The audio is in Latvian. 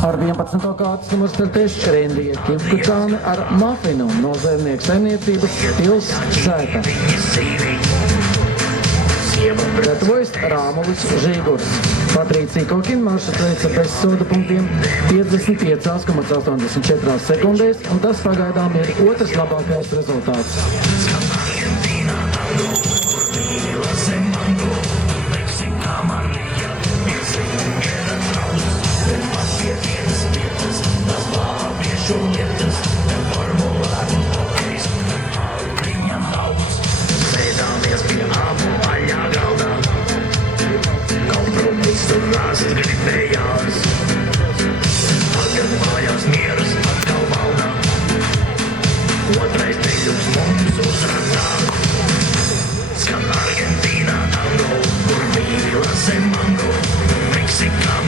Ar 11. kārtas numurs startēs Rendija Kipkucāne ar Mafinu no Zemnieku saimniecības Pils Sēta. Gatavojas Rāmulis Žīgurs. Patrīcija Kokina maršrutu veica bez soda punktiem 55,84 sekundēs, un tas pagaidām ir otrs labākais rezultāts. Sēdāmies pie abu aļā galdā, kompromisu rast gribējās. Tagad mājās mieras atkal valdā, otrais peļuks mums uzrādā. Skan Argentīnā tango, kur vīri lasē mango, Meksikā